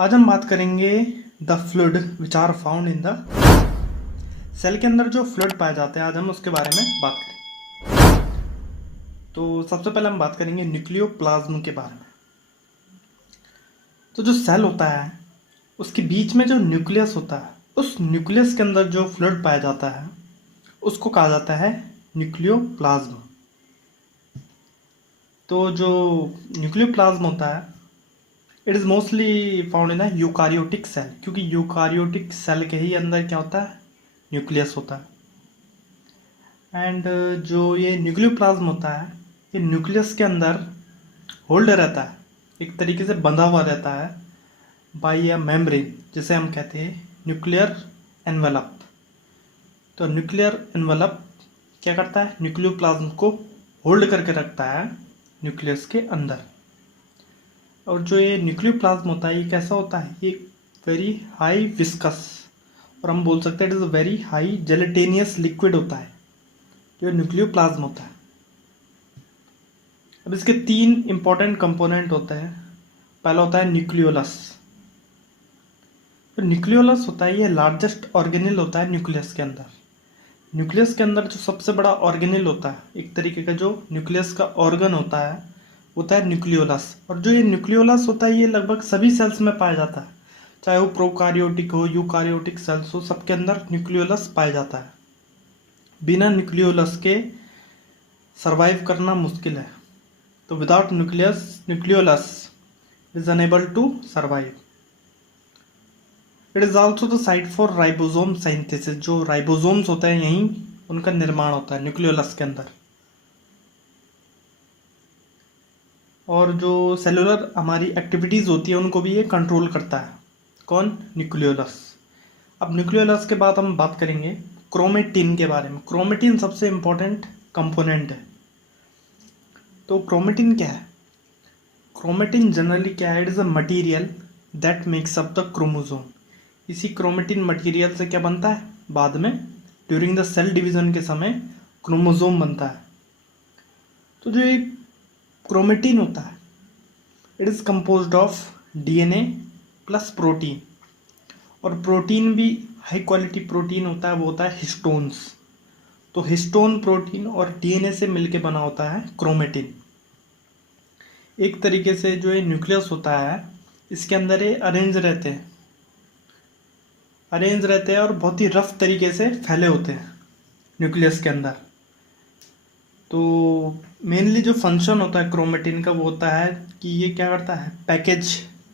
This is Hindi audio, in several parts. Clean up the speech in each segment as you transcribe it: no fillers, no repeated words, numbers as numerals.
आज हम बात करेंगे the fluid which are found in the cell के अंदर जो फ्लूइड पाए जाते हैं। आज हम उसके बारे में बात करेंगे। तो सबसे पहले हम बात करेंगे न्यूक्लियोप्लाज्म के बारे में। तो जो सेल होता है उसके बीच में जो न्यूक्लियस होता है, उस न्यूक्लियस के अंदर जो फ्लूइड पाया जाता है उसको कहा जाता है न्यूक्लियोप्लाज्म। तो जो न्यूक्लियोप्लाज्म होता है it is mostly found in a eukaryotic cell, क्योंकि यूकारियोटिक सेल के ही अंदर क्या होता है, न्यूक्लियस होता है। एंड जो ये न्यूक्लियोप्लाज्म होता है ये न्यूक्लियस के अंदर होल्ड रहता है, एक तरीके से बंधा हुआ रहता है बाय अ मेम्ब्रेन, जिसे हम कहते हैं न्यूक्लियर एनवेलप। तो न्यूक्लियर एनवेलप क्या करता है, न्यूक्लियोप्लाज्म को होल्ड करके रखता है न्यूक्लियस के अंदर। और जो ये न्यूक्लियोप्लाज्म होता है ये कैसा होता है, ये वेरी हाई विस्कस, और हम बोल सकते हैं it is a very high gelatinous liquid होता है जो न्यूक्लियोप्लाज्म होता है। अब इसके तीन इंपॉर्टेंट कंपोनेंट होते हैं। पहला होता है न्यूक्लियोलस। तो न्यूक्लियोलस होता है ये लार्जेस्ट ऑर्गेनेल होता है न्यूक्लियस के अंदर। न्यूक्लियस के अंदर जो सबसे बड़ा ऑर्गेनेल होता है, एक तरीके का जो न्यूक्लियस का ऑर्गन होता है न्यूक्लियोलस। और जो ये न्यूक्लियोलस होता है ये लगभग सभी सेल्स में पाया जाता है, चाहे वो प्रोकारियोटिक हो यूकारियोटिक सेल्स हो, सबके अंदर न्यूक्लियोलस पाया जाता है। बिना न्यूक्लियोलस के सरवाइव करना मुश्किल है। तो without nucleolus is unable to survive. It is also the site for ribosome synthesis. जो राइबोसोम्स होते हैं यहीं उनका निर्माण होता है न्यूक्लियोलस के अंदर। और जो सेलुलर हमारी एक्टिविटीज़ होती है उनको भी ये कंट्रोल करता है। कौन, न्यूक्लियोलस। अब न्यूक्लियोलस के बाद हम बात करेंगे क्रोमेटिन के बारे में। क्रोमेटिन सबसे इम्पोर्टेंट कंपोनेंट है। तो क्रोमेटिन क्या है, क्रोमेटिन जनरली क्या है, it is a material that makes up the chromosome. इसी क्रोमेटिन मटीरियल से क्या बनता है, बाद में ड्यूरिंग द सेल डिवीजन के समय क्रोमोसोम बनता है। तो जो ये क्रोमेटिन होता है it is composed of DNA plus protein, और प्रोटीन भी हाई क्वालिटी प्रोटीन होता है, वो होता है हिस्टोन्स। तो हिस्टोन प्रोटीन और डीएनए से मिलके बना होता है क्रोमेटिन। एक तरीके से जो ये न्यूक्लियस होता है इसके अंदर ये अरेंज रहते हैं और बहुत ही रफ तरीके से फैले होते हैं न्यूक्लियस के अंदर। तो मेनली जो फंक्शन होता है क्रोमेटिन का वो होता है कि ये क्या करता है, package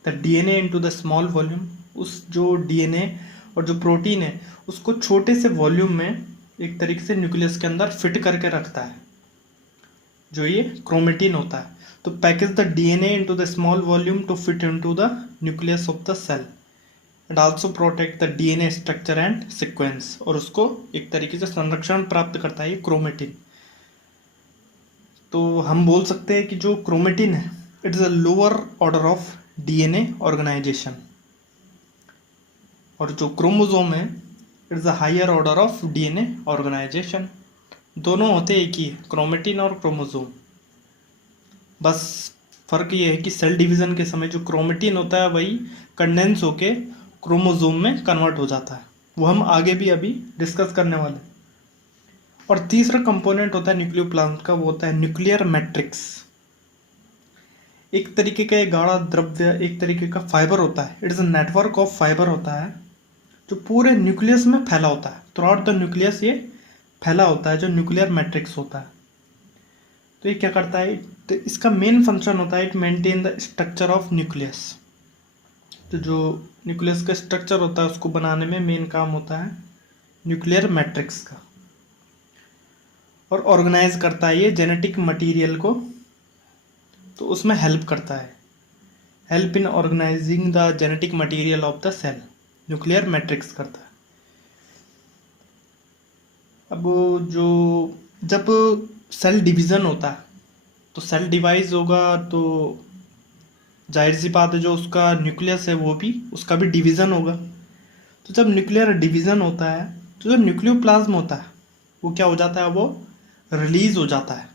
the DNA into the small volume. उस जो डीएनए और जो प्रोटीन है उसको छोटे से वॉल्यूम में एक तरीके से न्यूक्लियस के अंदर फिट करके रखता है, जो ये क्रोमेटिन होता है। तो package the DNA into the small volume to fit into the nucleus of the cell and also protect the DNA structure and sequence. और उसको एक तरीके से संरक्षण प्राप्त करता है ये क्रोमेटिन। तो हम बोल सकते हैं कि जो क्रोमेटिन है it is a lower order of DNA organisation, और जो क्रोमोसोम है it is a higher order of DNA organisation. दोनों होते एक ही है, क्रोमेटिन और क्रोमोसोम। बस फर्क ये है कि सेल डिवीज़न के समय जो क्रोमेटिन होता है वही कंडेंस होके क्रोमोसोम में कन्वर्ट हो जाता है, वो हम आगे भी अभी डिस्कस करने वाले हैं। और तीसरा कंपोनेंट होता है न्यूक्लियोप्लाज्म का, वो होता है न्यूक्लियर मैट्रिक्स। एक तरीके का ये गाढ़ा द्रव्य, एक तरीके का फाइबर होता है। It is a network of fibre होता है जो पूरे न्यूक्लियस में फैला होता है, थ्रू आउट द न्यूक्लियस ये फैला होता है, जो न्यूक्लियर मैट्रिक्स होता है। तो ये क्या करता है, तो इसका मेन फंक्शन होता है it maintain the structure of nucleus. तो जो न्यूक्लियस का स्ट्रक्चर होता है उसको बनाने में मेन काम होता है न्यूक्लियर मैट्रिक्स का। और ऑर्गेनाइज करता है ये जेनेटिक मटेरियल को, तो उसमें हेल्प करता है, help in organising the genetic material of the cell, nuclear matrix करता है। अब जो जब सेल डिवीज़न होता है तो सेल डिवाइज होगा, तो जाहिर सी बात है जो उसका न्यूक्लियस है वो भी उसका भी डिवीज़न होगा। तो जब न्यूक्लियर डिवीज़न होता है तो जो न्यूक्लियोप्लाज्म होता है वो क्या हो जाता है, वो रिलीज़ हो जाता है।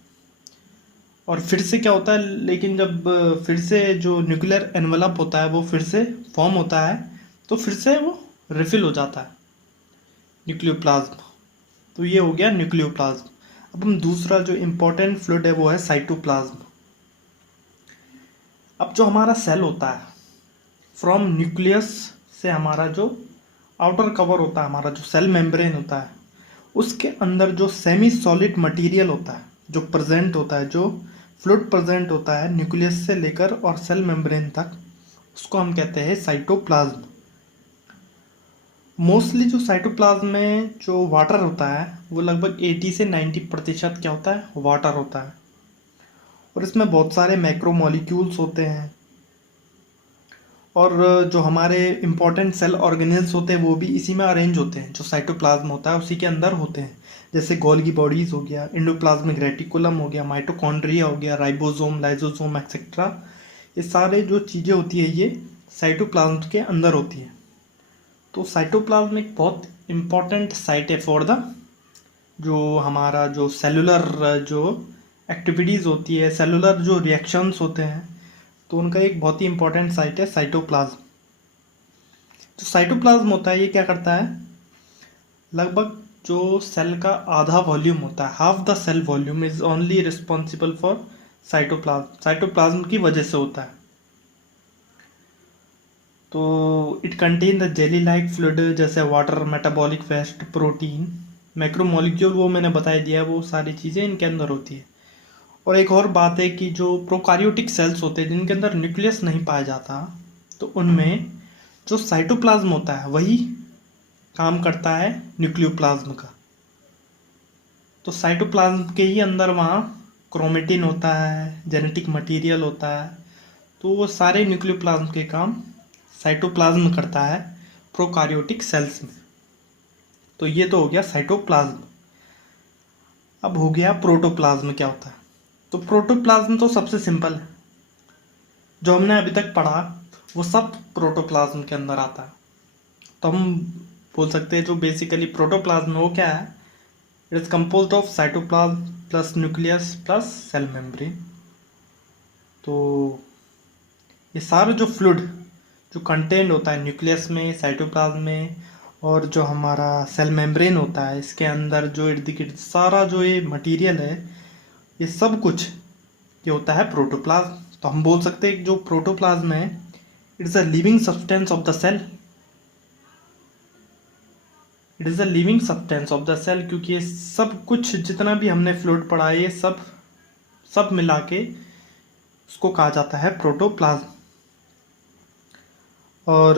और फिर से क्या होता है, लेकिन जब फिर से जो न्यूक्लियर एनवलप होता है वो फिर से फॉर्म होता है तो फिर से वो रिफिल हो जाता है न्यूक्लियोप्लाज्म। तो ये हो गया न्यूक्लियोप्लाज्म। अब हम दूसरा जो इम्पोर्टेंट फ्लूइड है वो है साइटोप्लाज्म। अब जो हमारा सेल होता है, फ्रॉम न्यूक्लियस से हमारा जो आउटर कवर होता है, हमारा जो सेल मेम्ब्रेन होता है, उसके अंदर जो सेमी सॉलिड मटेरियल होता है जो प्रेजेंट होता है, जो फ्लूइड प्रेजेंट होता है न्यूक्लियस से लेकर और सेल मेम्ब्रेन तक, उसको हम कहते हैं साइटोप्लाज्म। मोस्टली जो साइटोप्लाज्म में जो वाटर होता है वो लगभग 80 से 90% क्या होता है, वाटर होता है। और इसमें बहुत सारे मैक्रोमोलिक्यूल्स होते हैं और जो हमारे इम्पोर्टेंट सेल ऑर्गेनेल्स होते हैं वो भी इसी में अरेंज होते हैं, जो साइटोप्लाज्म होता है उसी के अंदर होते हैं। जैसे गोल्गी बॉडीज़ हो गया, एंडोप्लाज्मिक रेटिकुलम हो गया, माइटोकॉन्ड्रिया हो गया, राइबोसोम, लाइसोसोम एक्सेट्रा। ये सारे जो चीज़ें होती है ये साइटोप्लाज्म के अंदर होती है। तो साइटोप्लाज्म एक बहुत इम्पॉर्टेंट साइट है फॉर द जो हमारा जो सेलुलर जो एक्टिविटीज़ होती है, सेलुलर जो रिएक्शंस होते हैं, तो उनका एक बहुत ही इंपॉर्टेंट साइट है साइटोप्लाज्म। जो साइटोप्लाज्म होता है ये क्या करता है, लगभग जो सेल का आधा वॉल्यूम होता है, half the cell volume is only responsible for cytoplasm, cytoplasm की वजह से होता है। तो it contain the jelly like fluid जैसे water, metabolic waste, protein, macromolecule, वो मैंने बता दिया, वो सारी चीज़ें इनके अंदर होती है। और एक और बात है कि जो प्रोकार्योटिक सेल्स होते हैं जिनके अंदर न्यूक्लियस नहीं पाया जाता, तो उनमें जो साइटोप्लाज्म होता है वही काम करता है न्यूक्लियोप्लाज्म का। तो साइटोप्लाज्म के ही अंदर वहाँ क्रोमेटिन होता है, जेनेटिक मटेरियल होता है, तो वो सारे न्यूक्लियोप्लाज्म के काम साइटोप्लाज्म करता है प्रोकार्योटिक सेल्स में। तो ये तो हो गया साइटोप्लाज्म। अब हो गया प्रोटोप्लाज्म क्या होता है। तो प्रोटोप्लाज्म तो सबसे सिंपल है, जो हमने अभी तक पढ़ा वो सब प्रोटोप्लाज्म के अंदर आता है। तो हम बोल सकते हैं जो बेसिकली प्रोटोप्लाज्म वो क्या है, it is composed of cytoplasm plus nucleus plus cell membrane. तो ये सारा जो फ्लूइड जो कंटेंट होता है न्यूक्लियस में, साइटोप्लाज्म में और जो हमारा सेल मेम्ब्रेन होता है, इसके अंदर जो इर्द गिर्द सारा जो ये मटेरियल है, ये सब कुछ ये होता है प्रोटोप्लाज्म। तो हम बोल सकते हैं कि जो प्रोटोप्लाज्म है it is a living substance of the cell, it is a living substance of the cell, क्योंकि ये सब कुछ जितना भी हमने फ्लूइड पढ़ा है ये सब मिला के उसको कहा जाता है प्रोटोप्लाज्म। और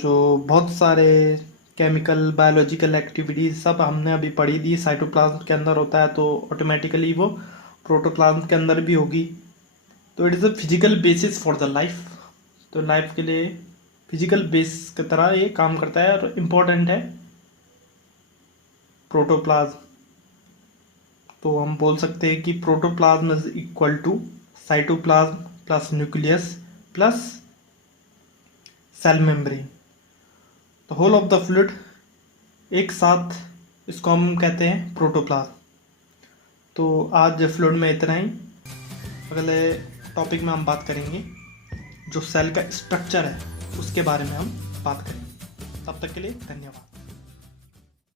जो बहुत सारे केमिकल बायोलॉजिकल एक्टिविटीज़ सब हमने अभी पढ़ी थी साइटोप्लाज्म के अंदर होता है, तो ऑटोमेटिकली वो प्रोटोप्लाज्म के अंदर भी होगी। तो it is a physical basis for the life. तो लाइफ के लिए फिजिकल बेस की तरह ये काम करता है और इम्पोर्टेंट है प्रोटोप्लाज्म। तो हम बोल सकते हैं कि protoplasm is equal to cytoplasm plus nucleus plus cell membrane, the whole of the fluid, एक साथ इसको हम कहते हैं प्रोटोप्लाज्म। तो आज फ्लूइड में इतना ही। अगले टॉपिक में हम बात करेंगे जो सेल का स्ट्रक्चर है उसके बारे में हम बात करेंगे। तब तक के लिए धन्यवाद।